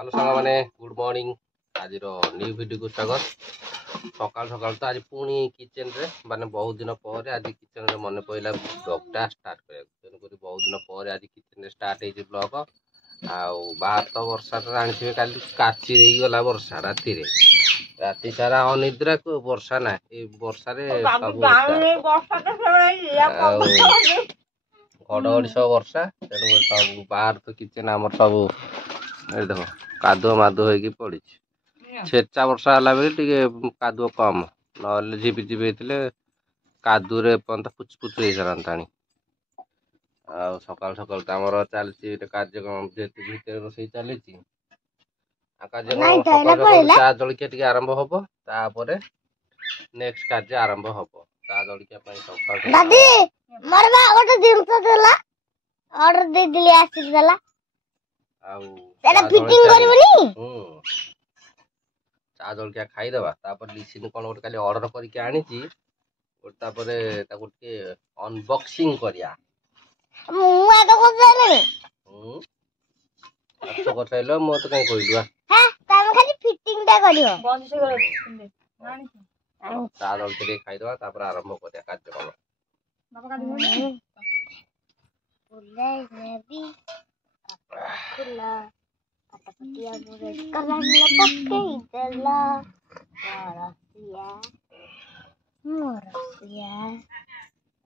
Hello सांग मैंने good morning आज न्यू वीडियो को स्वागत। सकाल सकाल तो आज पुणी किचन रे माने बहुत दिन पर आज किचन रे मन पड़ा ब्लॉगटा स्टार्ट कर बहुत दिन पर आज किचन रे स्टार्ट हो ब्लॉग। बाहर तो वर्षा तो जानते काली काची रही गला वर्षा राति सारा अनिद्रा को वर्षा ना वर्षा सब घड़घड़ी सब वर्षा तेणु सब बाहर तो किचन आम सब देख कादुआ मादुआ होगी पड़ी छेचा वर्षा है बेले टे कादुआ कम ना झिपि झिपि होते कादुरे पर्यंत पुच पुच हो सारा सकाल सकाल तो आम चलती कार्यक्रम जेहेतु भितर रोषे चली कार्यक्रम चा जलिया आरंभ हम तापर नेक्स्ट कार्य आरंभ हम चा जलिया चा जलिया खाईदबा लिसिन कौन गोटे खाली ऑर्डर करके आनी अनबॉक्सिंग करिया मो तो कहीं कहलु चा जलिया खाईदबा आरंभ करिया कार्यक्रम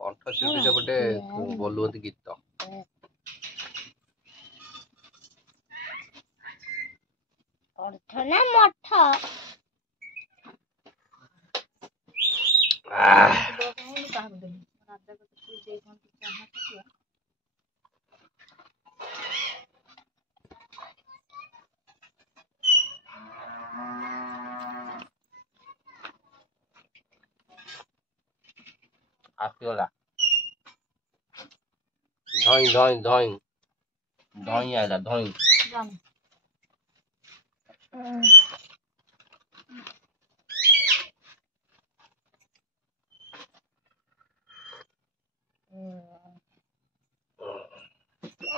कंठशिल्पी गोटे बोलुंत गीत आसीगला धई धई धई धई आइला धई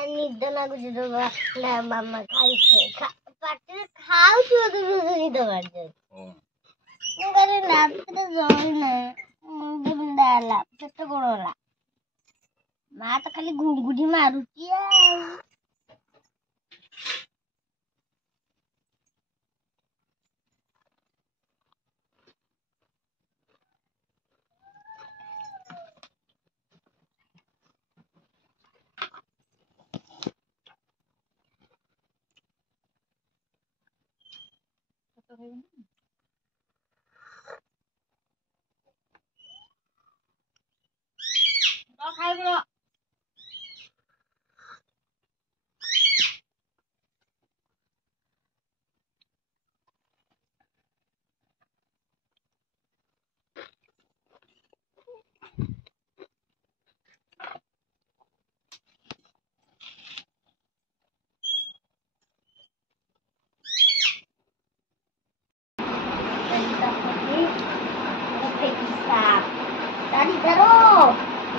निद लागुच मामा पाटे खाऊ निद मार पेट गोड़ा माँ तो खाली गुड़गुड़ी मारुची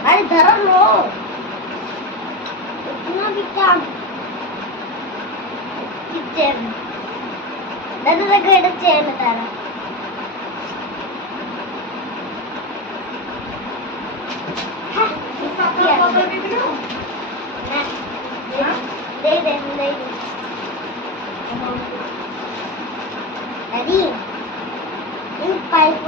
अरे धरो लो इतना भी काम किचन दादा का चैन तारा दे दादी इन पाइप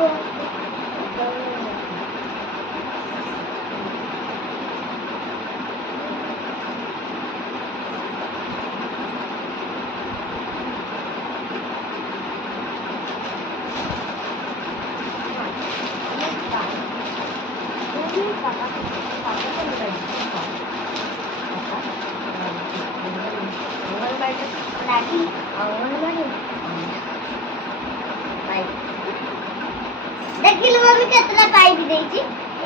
देखिलु मम्मी केतना पाइप देछि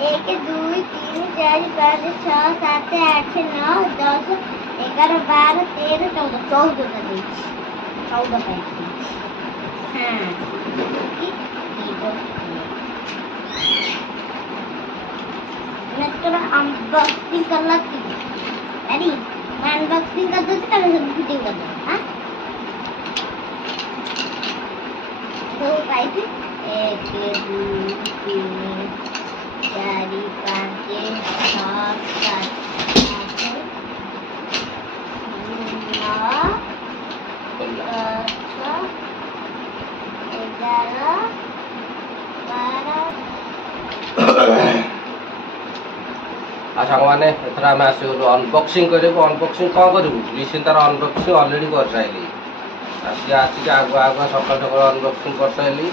1 2 3 4 5 6 7 8 9 10 11 12 13 14 14 टा देछि 14 पाइप देछि हां मैं तो अनबॉक्सिंग कर लगती अरे मैं अनबॉक्सिंग कर दो तो फिटिंग कर दो हां पाइप 1 2 3 4 5 6 7 साने एथर आम आस अनबक्सिंग करूँ अनबक्सिंग कौन करूँ लिसिन तार अनबक्सिंग अलरेडी कर सारे सी आसिक आगुआ आगुआ सकाल सकाल अनबक्सिंग कर सारे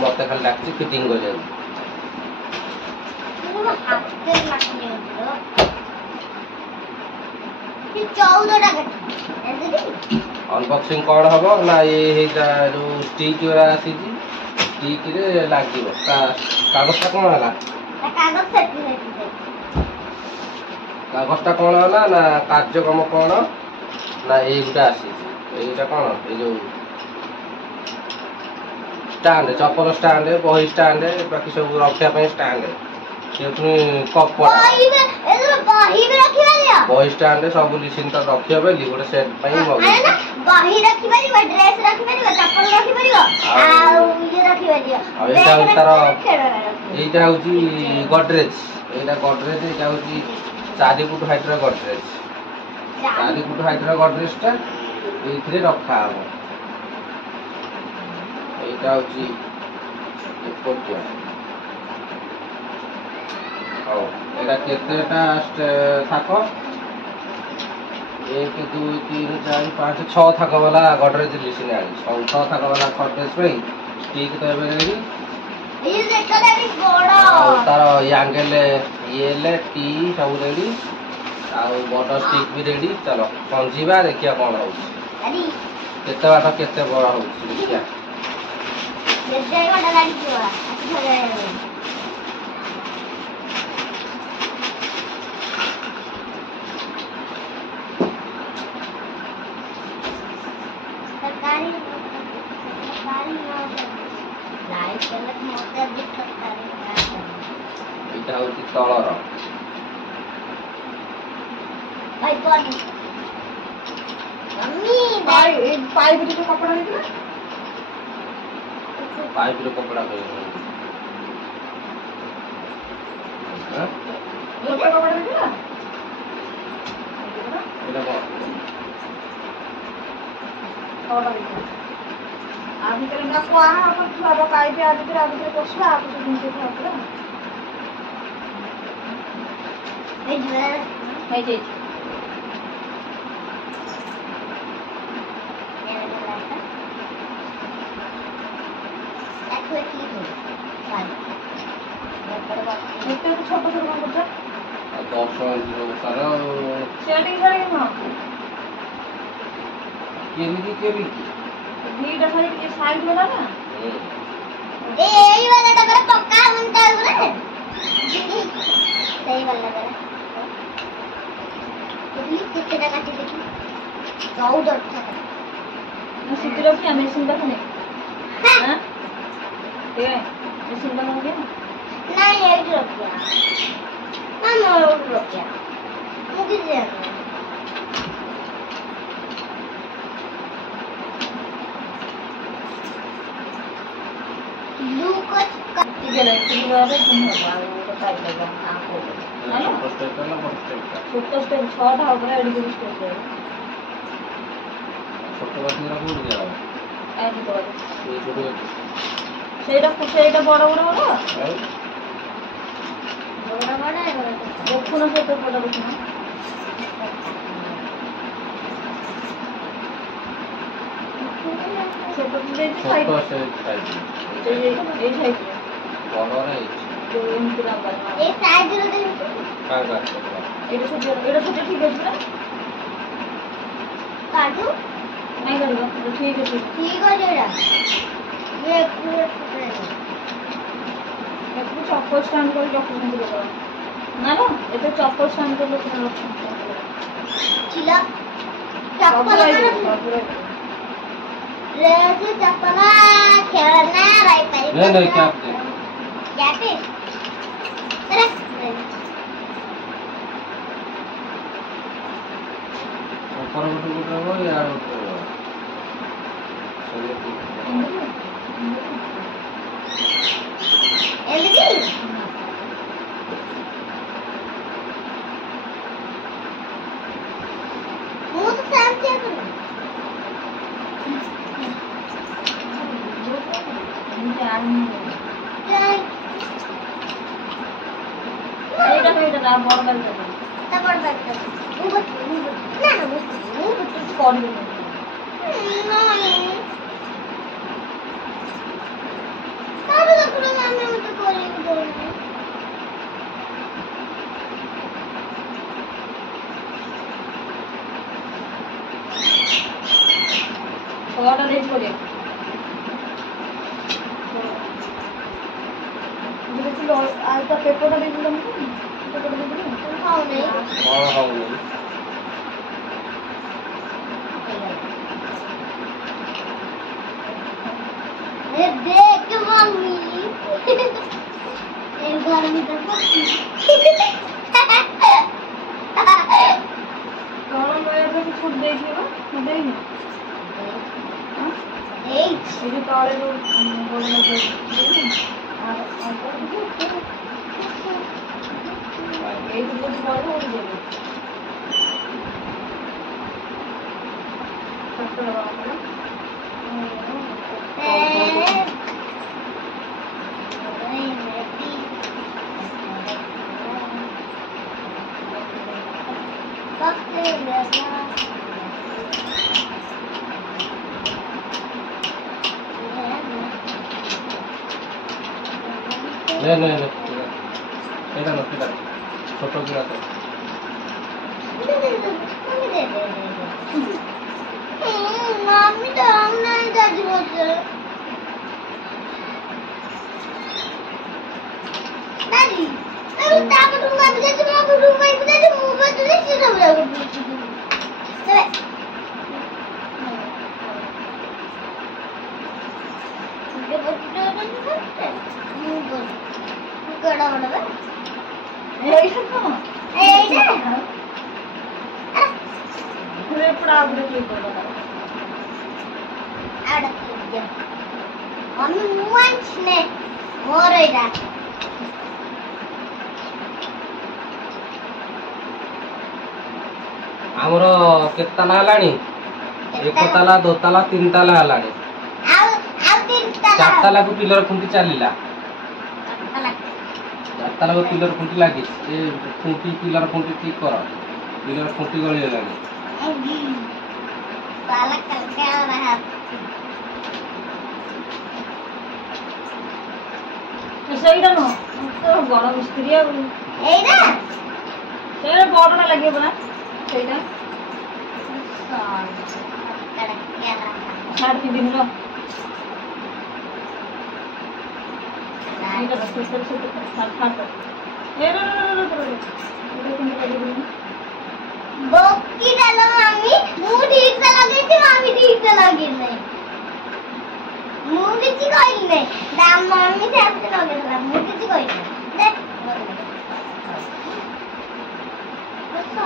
मत खाली डाक फिटिंग कर अनबक्सिंग कौन हम ना ये जो स्टिक आसी स्टिक लगे कागजटा कौन है कागजटा कौन है ना कार्यक्रम कौन ना ये गोटे आसी এইটা কোন এই যে স্ট্যান্ড চপল স্ট্যান্ড বহি স্ট্যান্ড বাকি সব রখিয়া ପାଇଁ স্ট্যান্ড ସେ ପୁଣି କପଡା ବହି ସ୍ଟାଣ୍ଡ ସବୁ ଲିସିନ ତ ରଖିବା ବୋଲି ଗୋଟେ ସେଟ୍ ପାଇଁ ମଗେଇଛି ବହି ରଖିପାରିବ ଡ୍ରେସ୍ ରଖିପାରିବ ଚପଲ ରଖିପାରିବ ଆଉ ଇଏ ରଖିପାରିବ ଆଉ ଏଇଟା ହଉଛି ତାର ଏଇଟା ହଉଛି ଗଡରେଜ ଏଇଟା ଗଡରେଜ ଏଇଟା ହଉଛି 4 ଫୁଟ ହାଇଟ୍ ର ଗଡରେଜ 4 ଫୁଟ ହାଇଟ୍ ର ଗଡରେଜ ଟା ଏଇଥିରେ ରଖା ହବ ଏଇଟା ହଉଛି ଏପଟିଆ ହଉ ଏଇଟା କେତେଟା ଥାକ 1 2 3 4 5 6 ଥାକ ବାଲା ଗଡରେଜ ଲିସିନ ଆଣି 6 ଥାକ ବାଲା ଗଡରେଜ ପାଇଁ ଷ୍ଟିକ୍ ତ ଏବେ ରେଡି ଏଇ ଦେଖରେ ବଡ ଆଉ ତାର ୟାଙ୍ଗେଲ ଇଏଲ ଟି ସବୁ ରେଡି ଆଉ ବଡ ଷ୍ଟିକ୍ ବି ରେଡି ଚलो ପଞ୍ଜିବା ଦେଖିବା କଣ ହଉଛି ଆରି କେତେ ବାଟ କେତେ ବଡ ହଉଛି ଦେଖିବା ଯେତେ ବଡ ଲାଗିବ ଆଛା सरकारी लाइट गलत मोटर दिख सकता है ଏଇଟା ହଉଛି ତଳର भाई कौन मम्मी पाइप रे कपड़ा लेके पाइप रे कपड़ा पे हां कपड़ा लेके এটা কত ऑर्डर लेके आदि करे ना को आ अपन बाबा पाइप आदि करे कोसला आप तो दिन से खाते भाई जी इतने तो छोटा छोटा बच्चा 10 इंच सारा सेटिंग करे ना केली नीट साइड ये साइड वाला ना ए यही वाला डबल पक्का उनका है सही वाला मेरा कितने का काटी देखी 14 था सिद्धि रखी मशीन रखने हां ये मशीन बनाओगे नहीं ये रखिया ना नो रखिया मुझे दे लू कुछ ये ले तीन बार तुम बाबा को टाइप लगा आपको हेलो फर्स्ट स्टेप ना फर्स्ट स्टेप छोटा स्टेप 6 टा होगा एडी स्टेप है छोटा बात नहीं रखो दिया ऐसे तो ये छोटा ସେଇଟା ବଡ଼ ବଡ଼ ବଡ଼ बड़ा बड़ा है ଦେଖୁନ ସେଟା ବଡ଼ ଦେଖୁନ ଛୋଟ ଦେଇଛି ସାଇଡ छोटा से साइज এই ସାଇଡ बड़ रे जो ଏମିତି ଲମ୍ବା ये साइज रो दे का ଏଇଟା ଛୋଟ ଠିକ ଅଛି ନା काटू ନାଇଁ କରିବ ଠିକ ଅଛି ठीक हो जाएगा ये पूरा छोटा है ଏକୁ ଚପଲ ଷ୍ଟାଣ୍ଡ କରି ରଖୁଛନ୍ତି ଲୋକ ନା ନା ଏତେ ଚପଲ ଷ୍ଟାଣ୍ଡ କରି ଲୋକ ରଖୁଛନ୍ତି चिला चप्पल ले से चप्पल खेलना राई पाई नहीं नहीं क्या क्या पे अरे ऊपर गोटे हो यार ଏମିତି ମୁଁ ତ ସେମିତି କରେ। ଏଇଟା ତା ବଡ଼ ଗାଡ଼ିଟା ତା ବଡ଼ ବ୍ୟାଗଟା ମୁଁ ବସିବି ନା ନା ମୁଁ ବସିବି କରିବି ନାଇଁ ତାର ଦେଖୁନ ଆମେ ମତେ କରିକି ଦଉନି। ଛଅଟା ଦେଇଛି କରିବାକୁ ଆଉ ତା ପେପରଟା ଦେଇଥିଲ ପେପରଟା ଦେଇଥିଲ ହଉନି କଣ ହଉନି? देख मम्मी एक बार में तो କଣ ଲୟାର ଛୁଟ ଦେଇଛି ମୁଁ ଦେଇନି एक ଏ ଯୋଉ ତଳେ ଯୋଉ ଗୋଡ଼ ଏଇଠି ଯଦି ପଡ଼ିବ ମୁଁ ଦେବି নে নে নে এটা না এটা ছোট কিরা তো मम्मी तो हम नहीं दादी बोलते दादी मैं ताक दूंगा जैसे मैं दूंगा इधर से मुंह में तुझे सीधा हो जाएगा चले ये बच्चे नहीं करते मुंह बोल कड़ा बड़ा है ଏଇଟା କଣ एडे ଏପଟେ ଆଉ ଗୋଟେ କ୍ଲିକ୍ କରିଦେବା ଆଡେ ଦିଅ ମମ୍ମି ମୁଁ ଆଣିଛି ନେ ମୋର ଏଇଟା ଆମର କେତେ ତାଲା ହେଲାଣି? ଏକ ତାଲା, ଦୋ ତାଲା, ତିନି ତାଲା ହେଲାଣି। ଆଉ ତିନିଟା ଚାରି ତାଲାକୁ ପିଲର ଖୁଣ୍ଟି ଚାଲିଲା। ତାଲା ଚାରି ତାଲାକୁ ପିଲର ଖୁଣ୍ଟି ଲାଗିଛି। ଏ ଖୁଣ୍ଟି ପିଲର ଖୁଣ୍ଟି ଠିକ କର। ପିଲର ଖୁଣ୍ଟି ଗଳିଗଲାଣି। साला करके आ रहा है ସେଇଟା ନୁହଁ ତ ବଡ଼ ମିସ୍ତ୍ରୀ ଆଉ ଏଇଟା ସେଇଟା ବଡ଼ଟା ଲାଗିବ ପରା ସେଇଟା करके आ रहा ଛାଡ଼ 3 ଦିନର है ସେଇଟା ଛାଡ଼ बोकी डालो मम्मी मुंह ठीक से लगे थी मम्मी ठीक से लगी नहीं मुंह किसी कोई नहीं दाम मम्मी से ऐसे लगे था मुंह किसी कोई नहीं देख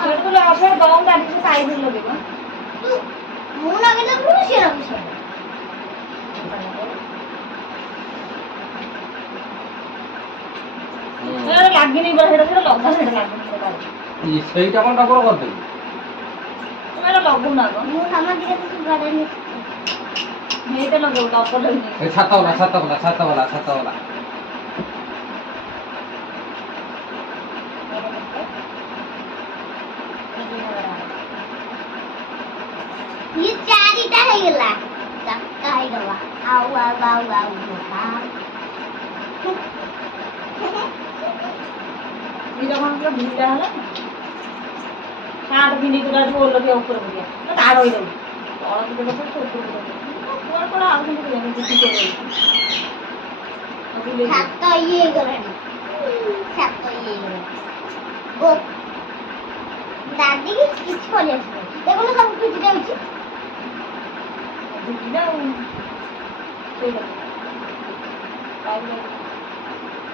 ସେଇଟା ତ ଆପଣ ଦମ କାଟିକି ସାଇଡ୍ ଲଗେଇବ तू मुंह लगे तो खुशी रखी सब ସେଇଟା ଲାଗିନି ପରା ସେଇଟା ଲଗା ସେଇଟା ଲାଗୁନି ସେଇଟା କଣ ଡବଲ କରିଦେବି? ସେଇଟା ଲଗୁନା କଣ मुंह समझ गए तो बड़े नहीं ସେଇଟା ଲଗେଇବ ଡବଲ ହେଇନି ଏ ଛାତ ବାଲା। ये चारिटा है गला चक्का है गला आउ ଏଇଟା କ'ଣ ପୁରା ଭିଡ଼ା ହେଲା ସାର୍ଟ ପିନ୍ଧିକି ପୁରା ଓଲଟିଆ ଉପରେ ପଡ଼ିଆ ତାଡ଼ ହେଇଯାଉଛି ତଳ ପିଠା କଥା ଉପରକୁ କୁଆଡ଼େ କୁଆଡ଼େ ଆଉ କିନ୍ତୁ छात ये गलानी छात ये गला ओ दादी की किछ कोले देखो ना सब कुछ जाउची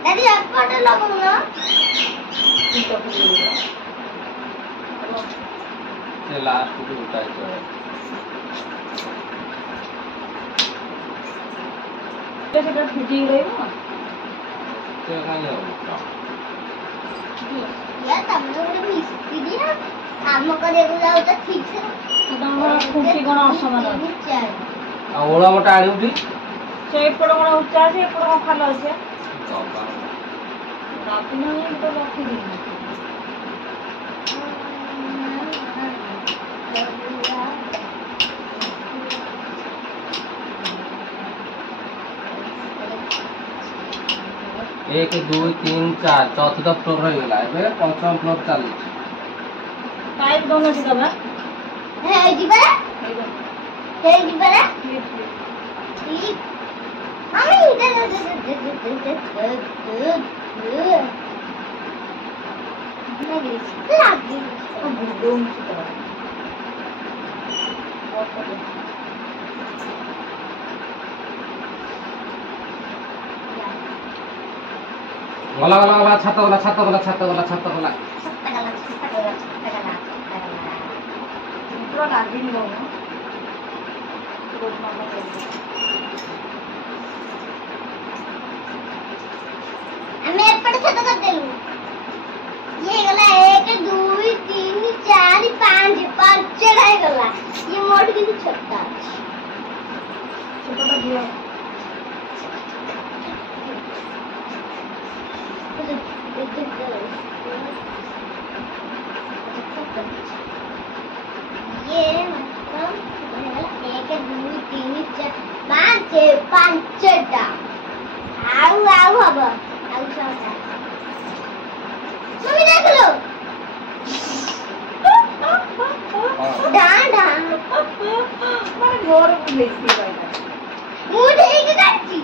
दादी आपको लगो ना ସେ ଲାଷ୍ଟକୁ ଉଠାଇଛ। ସେଟା ଫିଟିକି ରହିବ। ସେ କାଇଁ ହବ या तमने ଗୋଟେ ମିସ୍ତ୍ରୀ କାମ କରିବାକୁ ଯାଉଛ ଠିକ ସେ ତମର ଖୁଣ୍ଟି କ'ଣ ଅସମାନ ଅଛି? ଆଉ ଓଳା ମୋଟା ଆଣିବୁଟି ସେ ଏପଟ କ'ଣ ଉଚ୍ଚା ଅଛି ଏପଟ କ'ଣ ଖାଲ ଅଛି? ରାତି ନହେଲେ ତ ରଖିଦେବି। एक दुई तीन चार चतुर्थ फ्लोर हो गला एबे पंचम फ्लोर चली पाइप दोनों से दबा हे जिबरा ठीक हम इधर गला गला गला छात गला छात गला छात गला छात गला पूरा लागी नहीं रहो हमें एपट छत कर देलु ये गला 1 2 3 4 5 पांच चढ़ाई गला ये मोट की छत्ता छोटा दिया ये मतलब 1 2 3 4 5 टा आउ हब आउ छटा मम्मी देख लो डांडा मैं घर में लेती भाई मुंह ठीक करती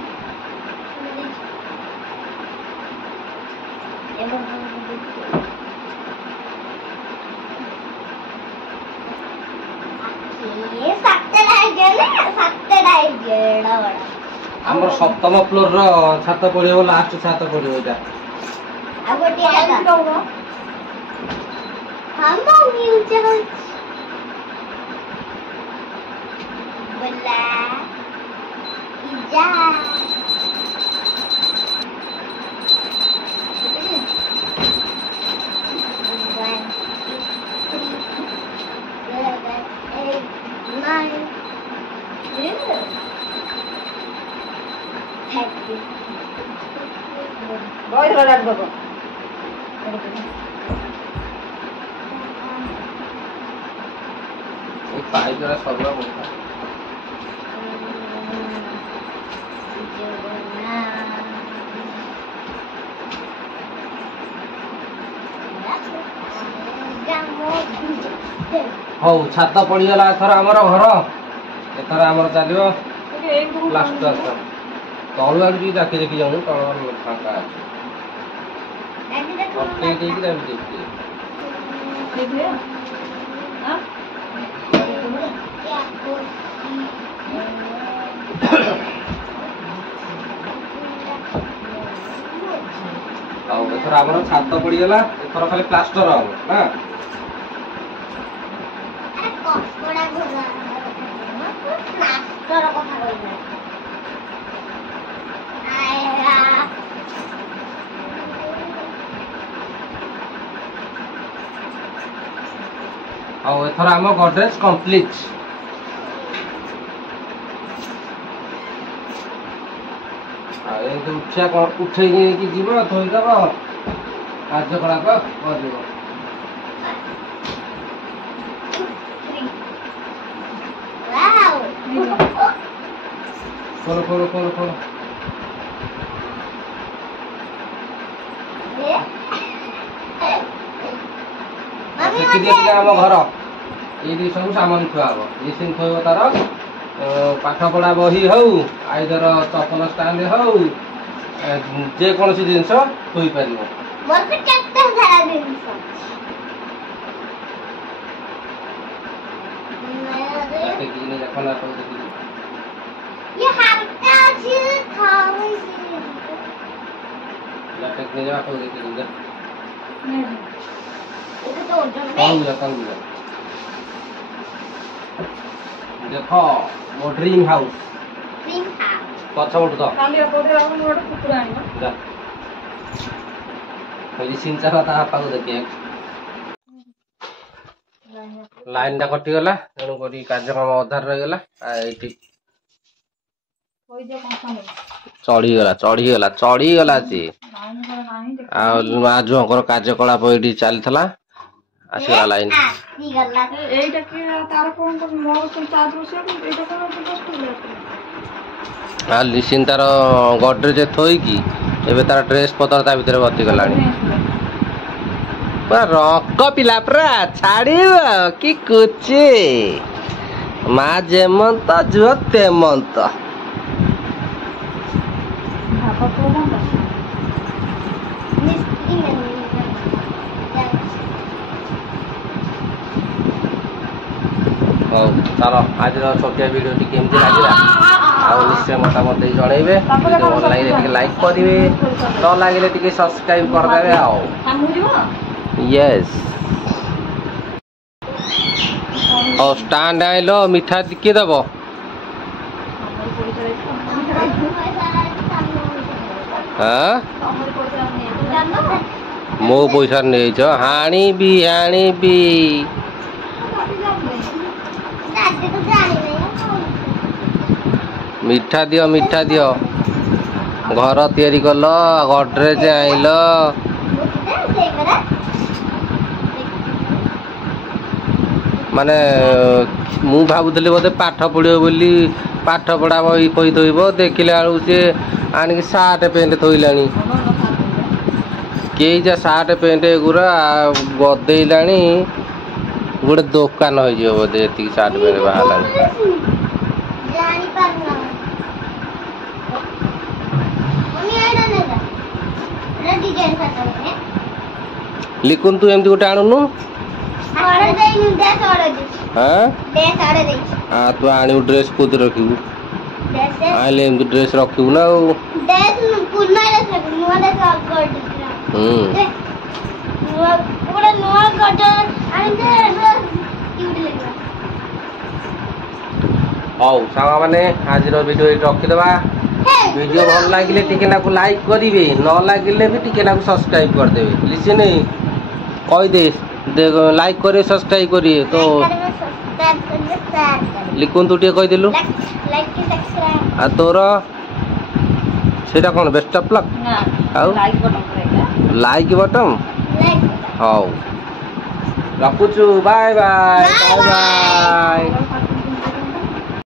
ये सत्तरा जेड़ा बड़ा हमर सप्तम फ्लोर रो छात पड़ियो लास्ट छात पड़ियो एटा आ गोटी आगा हम ऊंचे हो बल्ला इजा बहुत बड़ा बाबा ए पाई जरा सबला मोटा हौ छात पड़िगला एथर हमर घर एथर हमर चलियो एक दो लास्ट तक तळु आग जी जाके देखि जाऊ तळ फांका अछि ओके देख दे देखि देख लिया हां ଆଉ ଏଥର ଆମର ଛାତ ପଡିଗଲା ଏଥର ଖାଲି ପ୍ଲାଷ୍ଟର ହବ ନା କପଡା ଘୋଡ଼ା ପ୍ଲାଷ୍ଟର କଥା କହିଲା ଆଏରା ଆଉ ଏଥର ଆମ ଗଡରେଜ କମ୍ପ୍ଲିଟ ଆଉ ଏମିତି ଉଠିଆ କ'ଣ ଉଠେଇକି ନେଇକି ଯିବ ଥୋଇଦବ କାର୍ଯ୍ୟକଳାପ କରିବ वाओ ଖୋଲ ଖୋଲ ଖୋଲ ଖୋଲ ସେଠି ଦେଖିଲେ ଆମ ଘର ଏଇଠି ସବୁ ସାମାନ ଥୁଆ ହବ ମେସିନ୍ ଥୋଇବ ତାର ପାଠ ପଢା ବହି ହଉ ଆଇଦର ଚପଲ ଷ୍ଟାଣ୍ଡ ହଉ ଯେକୌଣସି ଜିନିଷ ଥୋଇପାରିବ मोर पे कितना सारा जिनिस ଟେକିକି ଦେଖ ନା ସବୁ ଦେଖିକି ये हाथटा अछि खावे से ଟେକିକି ନେଇ ଯାଅ ସବୁ ଦେଖିକି ଯା ये तो ओजन में ତଳକୁ ଯା ଦେଖ ମୋ ଡ୍ରିମ୍ ହାଉସ୍ क्रीम हाउस ପଛ ପଟୁ ତ କାଲି ଅପୋରେ ଆଉ ଗୋଟେ କୁକୁର ଆଣିବ। ଯା ଖାଲି ସିଞ୍ଚା ତା ବାପାକୁ ଦେଖିବାକୁ ଲାଇନ ଟା କଟିଗଲା ତେଣୁ କରି କାର୍ଯ୍ୟକ୍ରମ ଅଧାରେ ରହିଗଲା। ଏଇଠି ଚଢିଗଲା ସିଏ ଆଉ ମା ଝୁଅଙ୍କର କାର୍ଯ୍ୟକଳାପ ଏଇଠି ଚାଲିଥିଲା ଆସିଗଲା ଲାଇନ। ଏଇଟା କି ତାର କଣ ମୋର ଚାର୍ଜ ବସିବାକୁ ଏଇଟା କଣ ଲିସିନ ତାର ଗଡରେଜ ଥୋଇକି ଏବେ ତାର ଡ୍ରେସ ପତ୍ର ତା ଭିତରେ ଭର୍ତ୍ତି କଲାଣି। ରକ ପିଲା ପୁରା ଛାଡିବ କି କୁଚି ମା ଯେମନ୍ତ ଝୁଅ ତେମନ୍ତ। ହଉ ଚାଲ ଆଜିର ଛୋଟିଆ ଭିଡ଼ିଓଟି କେମିତି ଲାଗିଲା ଆଉ ନିଶ୍ଚୟ ମତାମତ ଦେଇ ଜଣେଇବେ। ଭିଡ଼ିଓ ଭଲ ଲାଗିଲେ ଟିକେ ଲାଇକ୍ କରିବେ, ନ ଲାଗିଲେ ଟିକେ ସବସ୍କ୍ରାଇବ କରିଦେବେ ଆଉ। ୟେସ୍ ହଉ ଷ୍ଟାଣ୍ଡ ଆଇଲ ମିଠା କିଏ ଦବ? ମୋ ପଇସାରେ ନେଇଛ ହାଣିବି ହାଣିବି। ମିଠା ଦିଅ ମିଠା ଦିଅ। ଘର ତିଆରି କଲ ଗଡରେଜ ଆଇଲ। ମାନେ ମୁଁ ଭାବୁଥିଲି ବୋଧେ ପାଠ ପଢିବ ବୋଲି ପାଠ ପଢା ବହି କହି ଥୋଇବ ଦେଖିଲା ବେଳକୁ ସିଏ ଆଣିକି ସାର୍ଟ ପ୍ୟାଣ୍ଟ ଥୋଇଲାଣି। କେହି ଯା ସାର୍ଟ ପ୍ୟାଣ୍ଟ ଏଗୁରା ଗଦେଇଲାଣି ଗୋଟେ ଦୋକାନ ହେଇଯିବ ବୋଧେ ଏତିକି ସାର୍ଟ ପ୍ୟାଣ୍ଟ ବାହାରିଲାଣି। ଲିକୁନ ତୁ ଏମିତି ଗୋଟେ ଆଣୁନୁ। ତୁ ଆଣିବୁ ଡ୍ରେସ କୋଉଠି ରଖିବୁ? ଆଇଲେ ଏମିତି ଡ୍ରେସ ରଖିବୁ ନା ଆଉ। ହଉ ସାଙ୍ଗମାନେ ଆଜିର ଭିଡ଼ିଓ ଏଇଠି ରଖିଦେବା। ଭିଡ଼ିଓ ଭଲ ଲାଗିଲେ ଟିକେ ନାକୁ ଲାଇକ୍ କରିବେ, ନ ଲାଗିଲେ ବି ଟିକେ ନାକୁ ସବସ୍କ୍ରାଇବ କରିଦେବେ। ଲିସିନ କହିଦେ ଲାଇକ୍ କରିବେ ସବସ୍କ୍ରାଇବ କରିବେ ତ ଲିକୁନ ତୁ ଟିକେ କହିଦେଲୁ। ଆଉ ତୋର ସେଇଟା କଣ ବେଷ୍ଟ ଅଫ୍ ଲକ୍? ଆଉ ଲାଇକ୍ ବଟମ। ହଉ ରଖୁଛୁ ବାଏ ବାଏ ବାଏ ବାଏ।